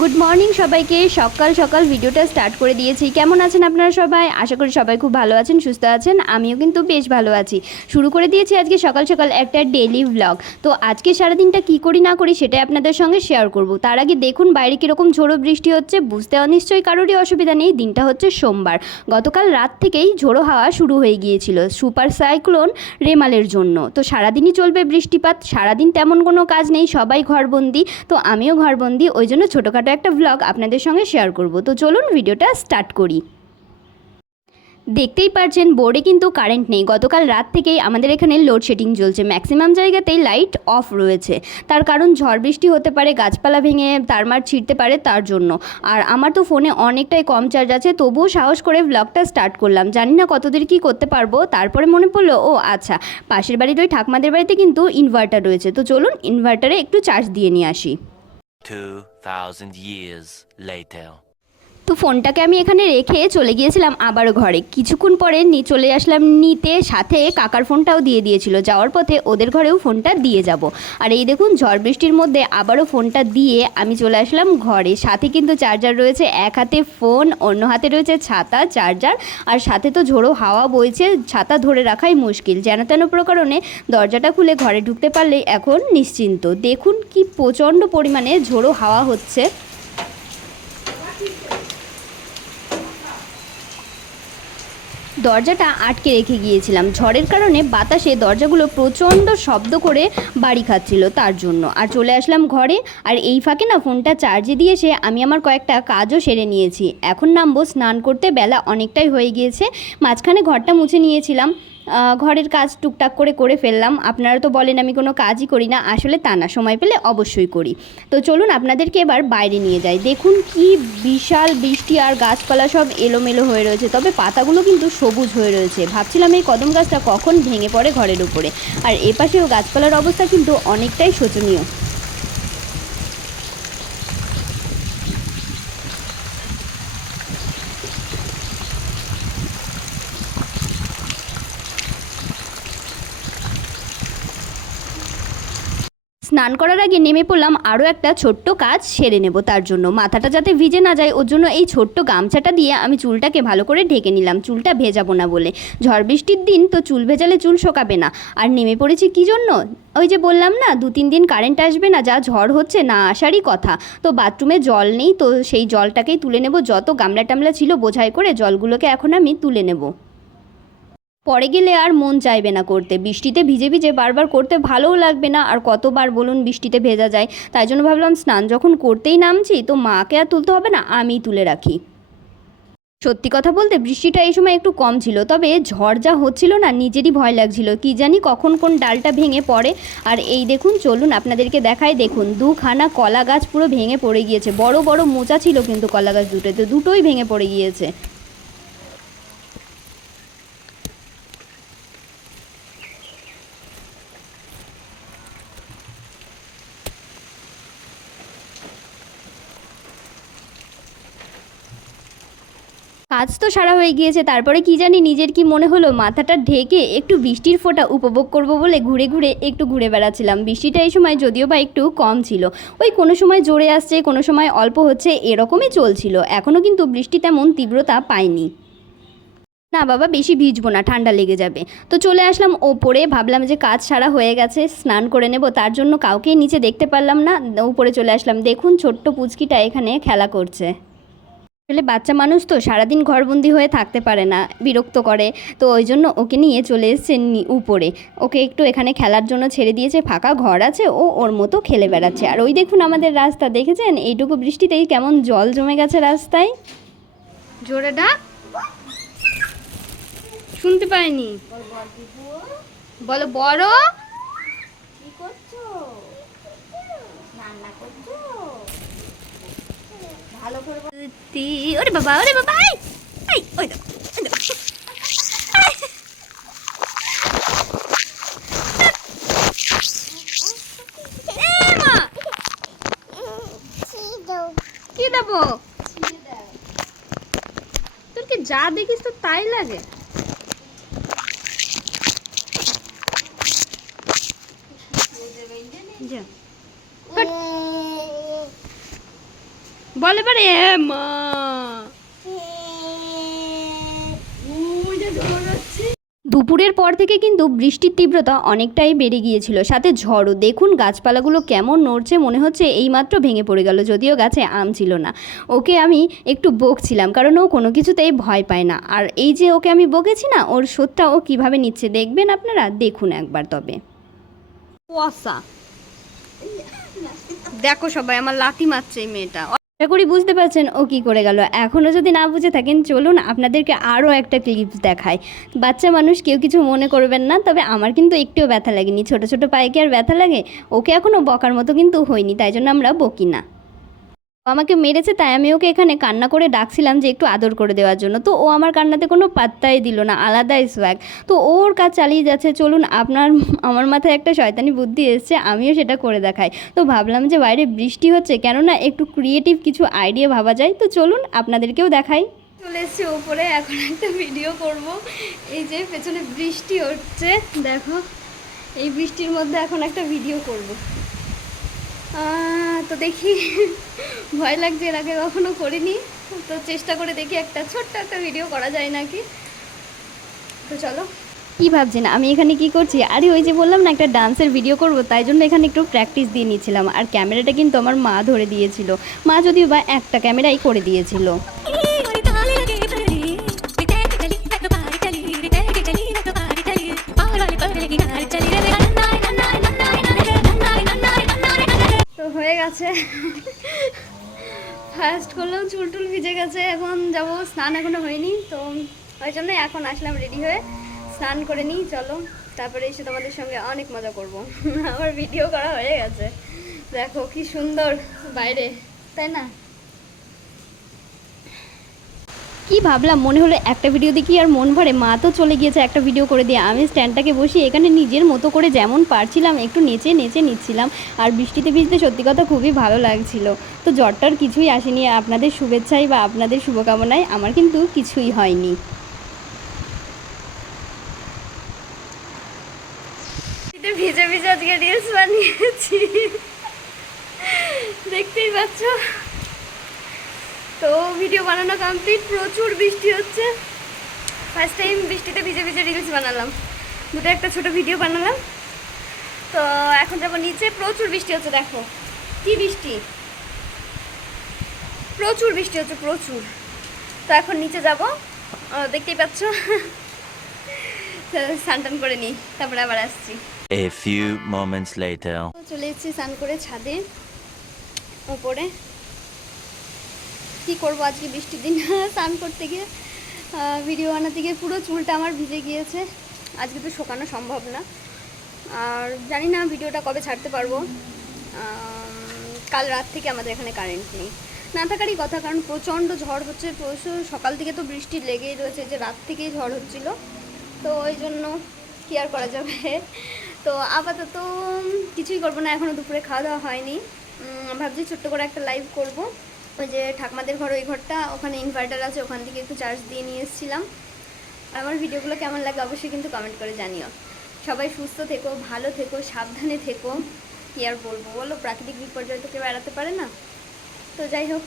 Good morning সবাইকে। সকাল সকাল ভিডিওটা স্টার্ট করে দিয়েছি। কেমন আছেন আপনারা সবাই? আশা করি সবাই খুব ভালো আছেন, সুস্থ আছেন। আমিও কিন্তু বেশ ভালো আছি। শুরু করে দিয়েছি আজকে সকাল সকাল একটা ডেইলি ব্লগ। তো আজকে সারাদিনটা কী করি না করি সেটাই আপনাদের সঙ্গে শেয়ার করব। তার আগে দেখুন বাইরে কীরকম ঝোড়ো বৃষ্টি হচ্ছে। বুঝতে নিশ্চয়ই কারোরই অসুবিধা নেই। দিনটা হচ্ছে সোমবার। গতকাল রাত থেকেই ঝোড়ো হাওয়া শুরু হয়ে গিয়েছিল সুপার সাইক্লোন রেমালের জন্য। তো সারাদিনই চলবে বৃষ্টিপাত। সারাদিন তেমন কোনো কাজ নেই, সবাই ঘরবন্দি। তো আমিও ঘরবন্দি, ওই জন্য ছোটোখাটো একটা ভ্লগ আপনাদের সঙ্গে শেয়ার করব। তো চলুন ভিডিওটা স্টার্ট করি। দেখতেই পারছেন বোর্ডে কিন্তু কারেন্ট নেই। গতকাল রাত থেকেই আমাদের এখানে লোডশেডিং চলছে। ম্যাক্সিমাম জায়গাতেই লাইট অফ রয়েছে। তার কারণ ঝড় বৃষ্টি হতে পারে, গাছপালা ভেঙে তারমার ছিঁড়তে পারে, তার জন্য। আর আমার তো ফোনে অনেকটাই কম চার্জ আছে, তবুও সাহস করে ভ্লগটা স্টার্ট করলাম। জানি না কতদূর কী করতে পারবো। তারপরে মনে পড়লো, ও আচ্ছা, পাশের বাড়ির ওই ঠাকমাদের বাড়িতে কিন্তু ইনভার্টার রয়েছে। তো চলুন ইনভার্টারে একটু চার্জ দিয়ে নিয়ে আসি। 2000 years later. তো ফোনটাকে আমি এখানে রেখে চলে গিয়েছিলাম আবারও ঘরে। কিছুক্ষণ পরে চলে আসলাম নিতে, সাথে কাকার ফোনটাও দিয়ে দিয়েছিল। যাওয়ার পথে ওদের ঘরেও ফোনটা দিয়ে যাব। আর এই দেখুন ঝড় বৃষ্টির মধ্যে আবারও ফোনটা দিয়ে আমি চলে আসলাম ঘরে। সাথে কিন্তু চার্জার রয়েছে, এক হাতে ফোন, অন্য হাতে রয়েছে ছাতা, চার্জার। আর সাথে তো ঝোড়ো হাওয়া বইছে, ছাতা ধরে রাখাই মুশকিল। যেন তেন প্রকারণে দরজাটা খুলে ঘরে ঢুকতে পারলেই এখন নিশ্চিন্ত। দেখুন কি প্রচণ্ড পরিমাণে ঝোড়ো হাওয়া হচ্ছে। দরজাটা আটকে রেখে গিয়েছিলাম, ঝড়ের কারণে বাতাসে দরজাগুলো প্রচণ্ড শব্দ করে বাড়ি খাচ্ছিল, তার জন্য। আর চলে আসলাম ঘরে। আর এই ফাঁকে না ফোনটা চার্জে দিয়ে এসে আমি আমার কয়েকটা কাজও সেরে নিয়েছি। এখন নামবো স্নান করতে, বেলা অনেকটাই হয়ে গিয়েছে। মাঝখানে ঘরটা মুছে নিয়েছিলাম, ঘরের কাজ টুকটাক করে ফেললাম। আপনারা তো বলেন আমি কোনো কাজই করি না, আসলে তা না, সময় পেলে অবশ্যই করি। তো চলুন আপনাদেরকে এবার বাইরে নিয়ে যাই। দেখুন কি বিশাল বৃষ্টি, আর গাছপালা সব এলোমেলো হয়ে রয়েছে, তবে পাতাগুলো কিন্তু সবুজ হয়ে রয়েছে। ভাবছিলাম এই কদম গাছটা কখন ভেঙে পড়ে ঘরের উপরে। আর এপাশেও গাছপালার অবস্থা কিন্তু অনেকটাই শোচনীয়। স্নান করার আগে নেমে পড়লাম আরও একটা ছোট্ট কাজ সেরে নেব। তার জন্য মাথাটা যাতে ভিজে না যায়, ওর জন্য এই ছোট্ট গামছাটা দিয়ে আমি চুলটাকে ভালো করে ঢেকে নিলাম, চুলটা ভেজাবো না বলে। ঝড় বৃষ্টির দিন তো চুল ভেজালে চুল শোকাবে না। আর নেমে পড়েছি কী জন্য? ওই যে বললাম না 2-3 দিন কারেন্ট আসবে না, যা ঝড় হচ্ছে, না আসারই কথা। তো বাথরুমে জল নেই, তো সেই জলটাকেই তুলে নেব। যত গামলা টামলা ছিল বোঝাই করে জলগুলোকে এখন আমি তুলে নেব। পরে গেলে আর মন চাইবে না করতে। বৃষ্টিতে ভিজে ভিজে বারবার করতে ভালোও লাগবে না। আর কতবার বলুন বৃষ্টিতে ভেজা যায়। তাই জন্য ভাবলাম স্নান যখন করতেই নামছি, তো মাকে আর তুলতে হবে না, আমিই তুলে রাখি। সত্যি কথা বলতে বৃষ্টিটা এই সময় একটু কম ছিল, তবে ঝড় যা হচ্ছিল না, নিজেরই ভয় লাগছিল, কি জানি কখন কোন ডালটা ভেঙে পড়ে। আর এই দেখুন, চলুন আপনাদেরকে দেখাই। দেখুন দুখানা কলা গাছ পুরো ভেঙে পড়ে গিয়েছে। বড় বড় মোচা ছিল কিন্তু কলা গাছ দুটোতে, দুটোই ভেঙে পড়ে গিয়েছে। কাজ তো সারা হয়ে গিয়েছে, তারপরে কি জানি নিজের কি মনে হলো, মাথাটা ঢেকে একটু বৃষ্টির ফোঁটা উপভোগ করব বলে ঘুরে ঘুরে একটু ঘুরে বেড়াচ্ছিলাম। বৃষ্টিটা এই সময় যদিও বা একটু কম ছিল, ওই কোনো সময় জোরে আসছে, কোনো সময় অল্প হচ্ছে, এরকমই চলছিল। এখনও কিন্তু বৃষ্টি তেমন তীব্রতা পায়নি। না বাবা, বেশি ভিজবো না, ঠান্ডা লেগে যাবে। তো চলে আসলাম ওপরে, ভাবলাম যে কাজ সারা হয়ে গেছে, স্নান করে নেব। তার জন্য কাউকেই নিচে দেখতে পারলাম না, উপরে চলে আসলাম। দেখুন ছোট্ট পুচকিটা এখানে খেলা করছে। আসলে বাচ্চা মানুষ তো সারাদিন ঘরবন্দি হয়ে থাকতে পারে না, বিরক্ত করে। তো ওই জন্য ওকে নিয়ে চলে এসছে উপরে। ওকে একটু এখানে খেলার জন্য ছেড়ে দিয়েছে, ফাঁকা ঘর আছে, ও ওর মতো খেলে বেড়াচ্ছে। আর ওই দেখুন আমাদের রাস্তা, দেখেছেন এইটুকু বৃষ্টিতেই কেমন জল জমে গেছে রাস্তায়। জোরে ডাক, শুনতে পাইনি। বলো বড়। কি করছো? রান্না করছো? ভালো করে ওরে বাবা, ওরে বাবা, এই ওই দেখো, ওই দেখো। মা, কি দেবো? তোর কি যা দেখিস তো তাই লাগে। যা বলে পারে মা দুপুরের পর থেকে কিন্তু বৃষ্টির তীব্রতা অনেকটাই বেড়ে গিয়েছিল, সাথে ঝড়ও। দেখুন গাছপালাগুলো কেমন নড়ছে, মনে হচ্ছে এইমাত্র ভেঙে পড়ে গেল, যদিও গাছে আম ছিল না। ওকে আমি একটু বকছিলাম, কারণ ও কোনো কিছুতেই ভয় পায় না। আর এই যে ওকে আমি বকেছি না, ওর শোধটা ও কীভাবে নিচ্ছে দেখবেন আপনারা, দেখুন একবার। তবে কুয়াশা দেখো সবাই, আমার লাথি মারছে এই মেয়েটা। আশা করি বুঝতে পারছেন ও কি করে গেল। এখনও যদি না বুঝে থাকেন, চলুন আপনাদেরকে আরও একটা ক্লিপস দেখাই। বাচ্চা মানুষ, কেউ কিছু মনে করবেন না, তবে আমার কিন্তু একটুও ব্যথা লাগেনি। ছোট ছোট পায়ে কি আর ব্যথা লাগে? ওকে এখনও বকার মতো কিন্তু হয়নি, তাই জন্য আমরা বকি না। ও আমাকে মেরেছে, তাই আমি ওকে এখানে কান্না করে ডাকছিলাম যে একটু আদর করে দেওয়ার জন্য। তো ও আমার কান্নাতে কোনো পাত্তাই দিল না, আলাদাই সোয়াগ। তো ওর কাজ চালিয়ে যাচ্ছে। চলুন আমার মাথায় একটা শয়তানি বুদ্ধি এসছে, আমিও সেটা করে দেখাই। তো ভাবলাম যে বাইরে বৃষ্টি হচ্ছে, কেননা একটু ক্রিয়েটিভ কিছু আইডিয়া ভাবা যায়। তো চলুন আপনাদেরকেও দেখাই। চলে এসছি ওপরে, এখন একটা ভিডিও করব। এই যে পেছনে বৃষ্টি হচ্ছে, দেখো এই বৃষ্টির মধ্যে এখন একটা ভিডিও করব। তো দেখি, ভয় লাগছে, এর আগে কখনো করিনি। তো চেষ্টা করে দেখি একটা ছোট্ট একটা ভিডিও করা যায় নাকি। তো চলো। কি ভাবছেন আমি এখানে কি করছি? আরে ওই যে বললাম না একটা ডান্সের ভিডিও করব, তাই জন্য এখানে একটু প্র্যাকটিস দিয়ে নিয়েছিলাম। আর ক্যামেরাটা কিন্তু আমার মা ধরে দিয়েছিল। মা যদিও বা একটা ক্যামেরাই করে দিয়েছিল। তো হয়ে গেছে, ফার্স্ট করলাম, চুল টুল ভিজে গেছে। এখন যাব স্নান, এখনো হয়নি। তো ওই জন্যই এখন আসলাম রেডি হয়ে, স্নান করে নিই। চলো, তারপরে এসে তোমাদের সঙ্গে অনেক মজা করব। আমার ভিডিও করা হয়ে গেছে, দেখো কি সুন্দর বাইরে, তাই না? কি ভাবলাম, মনে হলো একটা ভিডিও দেখি আর মন ভরে। মা তো চলে গিয়েছে একটা ভিডিও করে দিয়ে, আমি স্ট্যান্ডটাকে বসিয়ে এখানে নিজের মতো করে যেমন পারছিলাম একটু নেচে নেচে নিচ্ছিলাম। আর বৃষ্টিতে ভিজতে সত্যি কথা খুবই ভালো লাগছিল। তো জ্বরটার কিছুই আসেনি, আপনাদের শুভেচ্ছায় বা আপনাদের শুভকামনায় আমার কিন্তু কিছুই হয়নি। ভিজে ভিজে আজকে রিলস বানিয়েছি, দেখতেই পাচ্ছ। তো ভিডিও বানানো কমপ্লিট, প্রচুর বৃষ্টি হচ্ছে। ফার্স্ট টাইম বৃষ্টিতে ভিজে ভিজে রিলস বানালাম, দুটো একটা ছোট ভিডিও বানালাম। তো এখন যাবো নিচে, প্রচুর বৃষ্টি হচ্ছে, দেখো কি বৃষ্টি, প্রচুর বৃষ্টি হচ্ছে, প্রচুর। তো এখন নিচে যাব, দেখতেই পাচ্ছ। স্নান করে নিই, তারপরে আবার আসছি। A few moments later. চলে এসেছি স্নান করে ছাদে ওপরে। কি করব আজকে বৃষ্টির দিন, স্নান করতে গিয়ে ভিডিও বানাতে গিয়ে পুরো চুলটা আমার ভিজে গিয়েছে। আজকে তো শোকানো সম্ভব না, আর জানি না ভিডিওটা কবে ছাড়তে পারবো। কাল রাত থেকে আমাদের এখানে কারেন্ট নেই, না থাকারই কথা, কারণ প্রচণ্ড ঝড় হচ্ছে। প্রচুর সকাল থেকে তো বৃষ্টি লেগেই রয়েছে, যে রাত থেকেই ঝড় হচ্ছিল। তো ওই জন্য কী আর করা যাবে। তো আপাতত কিছুই করবো না, এখনও দুপুরে খাওয়া দাওয়া হয়নি। ভাবছি ছোট্ট করে একটা লাইভ করব। ওই যে ঠাকুমাদের ঘর, ওই ঘরটা, ওখানে ইনভার্টার আছে, ওখান থেকে একটু চার্জ দিয়ে নিয়ে এসেছিলাম। আমার ভিডিওগুলো কেমন লাগে অবশ্যই কিন্তু কমেন্ট করে জানিও। সবাই সুস্থ থেকো, ভালো থেকো, সাবধানে থেকো। কী আর বলবো বলো, প্রাকৃতিক বিপর্যয় তো কেউ এড়াতে পারে না। তো যাই হোক,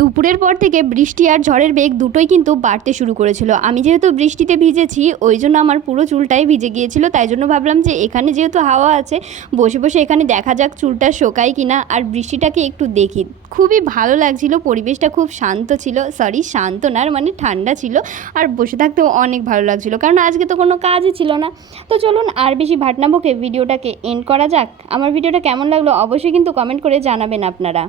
দুপুরের পর থেকে বৃষ্টি আর ঝড়ের বেগ দুটোই কিন্তু বাড়তে শুরু করেছিল। আমি যেহেতু বৃষ্টিতে ভিজেছি ওই জন্য আমার পুরো চুলটাই ভিজে গিয়েছিল, তাই জন্য ভাবলাম যে এখানে যেহেতু হাওয়া আছে বসে বসে এখানে দেখা যাক চুলটা শোকায় কিনা আর বৃষ্টিটাকে একটু দেখি। খুবই ভালো লাগছিল, পরিবেশটা খুব শান্ত ছিল, শান্ত না মানে ঠান্ডা ছিল, আর বসে থাকতেও অনেক ভালো লাগছিল কারণ আজকে তো কোনো কাজই ছিল না। তো চলুন আর বেশি ভাটনা বকে ভিডিওটাকে এন্ড করা যাক। আমার ভিডিওটা কেমন লাগলো অবশ্যই কিন্তু কমেন্ট করে জানাবেন আপনারা।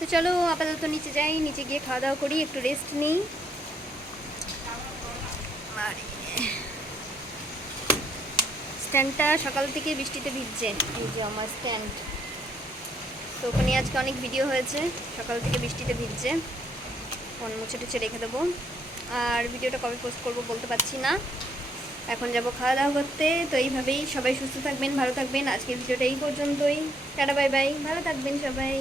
তো চলো আপাতত নিচে যাই, নিচে গিয়ে খাওয়া দাওয়া করি, একটু রেস্ট নিই। স্ট্যান্ডটা সকাল থেকে বৃষ্টিতে ভিজছে, এই যে আমার স্ট্যান্ড। তো ওখানে আজকে অনেক ভিডিও হয়েছে, সকাল থেকে বৃষ্টিতে ভিজছে। ফোন মুছে টুছে রেখে দেবো, আর ভিডিওটা কবে পোস্ট করবো বলতে পারছি না। এখন যাব খাওয়া দাওয়া করতে। তো এইভাবেই সবাই সুস্থ থাকবেন, ভালো থাকবেন। আজকের ভিডিওটা এই পর্যন্তই। টাটা বাই বাই, ভালো থাকবেন সবাই।